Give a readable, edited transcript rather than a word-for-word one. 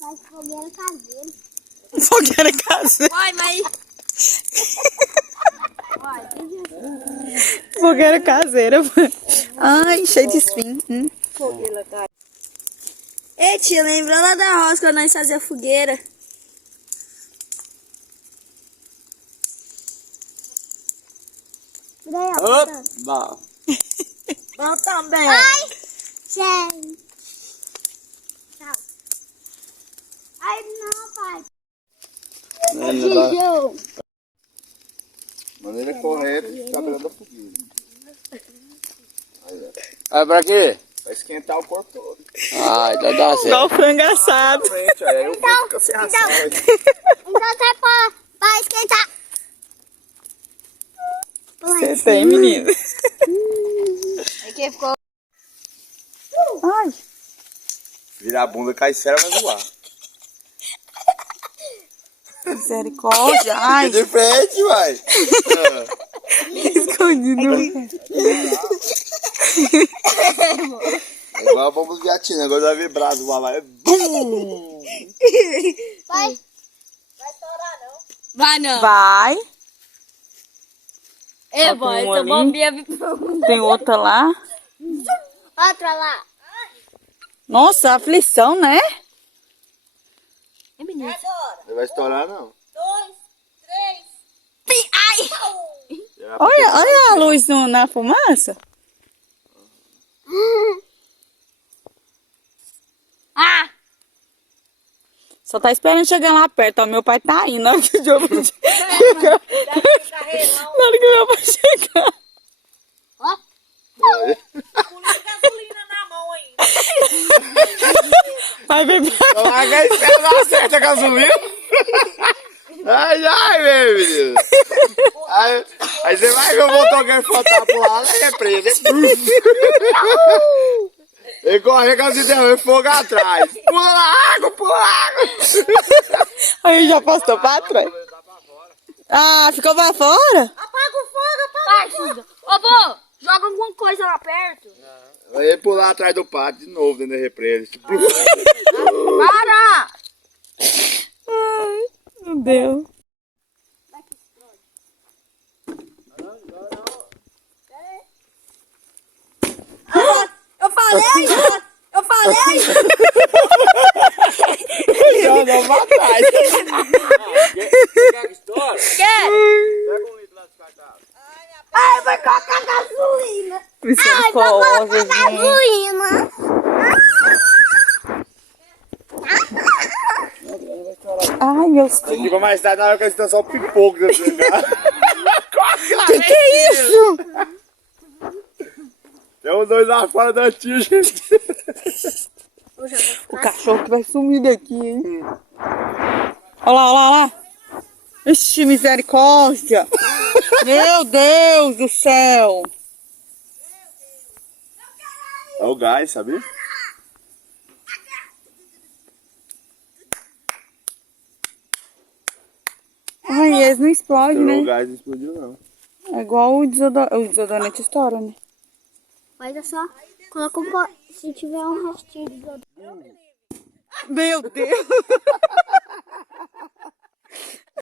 Faz fogueira caseira. Fogueira caseira. Vai, mas... Fogueira caseira. Ai, cheio de espinho. Fogueira caseira. Ei, tia, lembra lá da roça quando nós fazia fogueira? Opa! Bom também. Ai, gente. Tchau. Ai, não, pai. Maneira correta de ficar beirando a fogueira. Aí, pra quê? Pra esquentar o corpo todo. Ah, então dá certo. Igual frango assado. Aí eu fico sem ação. Então sai pra esquentar. Você tem, menino. Aqui ficou... Ai. Virar a bunda, cai sério, vai voar. Misericórdia. Ai, Fica de frente, vai. escondido. É igual a bomba do Viatina, agora vai vibrar, voar lá. Bum! Vai. Vai não. Vai. Ei, Ó, boy, tem um essa ali. bombinha... Tem outra lá. Outra lá. Nossa, aflição, né? É, menina. Não vai estourar, não. 2, 3. Ai! Olha a luz na fumaça. Ah! Só tá esperando chegar lá perto. Ó, meu pai tá indo. Na hora que o Diogo chegar. Na hora que meu pai chegar. Ó. Gasolina na mão ainda. Vai ver pra... Larga aí, você não acerta a gasolina. Ai, ai, meu menino. Aí você vai ver o motoqueiro faltar pro lado da represa. Ele corre com as ideias, fogo atrás. Pula na água, pula na água. Aí já passou pra trás. Ah, ficou pra fora? Apaga o fogo, apaga o fogo. Ô, vô, joga alguma coisa lá perto. Aí ele pular atrás do pátio de novo dentro da represa. Tipo... Para! Ai, meu Deus. Eu falei! Eu falei! Joga pra trás. Quer? Ai, vai colocar gasolina. Misericórdia, gente. Gasolina. Ai, meus filhos. Fica mais tarde na hora que eles estão só o pipoco dentro do carro. Que é isso? Tem os dois lá fora da tia, gente. O cachorro que vai sumir daqui, hein? Olha lá, olha lá, olha lá. Ixi, misericórdia. Meu Deus do céu. É o gás, sabia? Ai, eles não explodem, O né? gás não explodiu, não. É igual o desodorante estoura, né? Olha só. Coloca um se tiver um restinho de Meu Deus.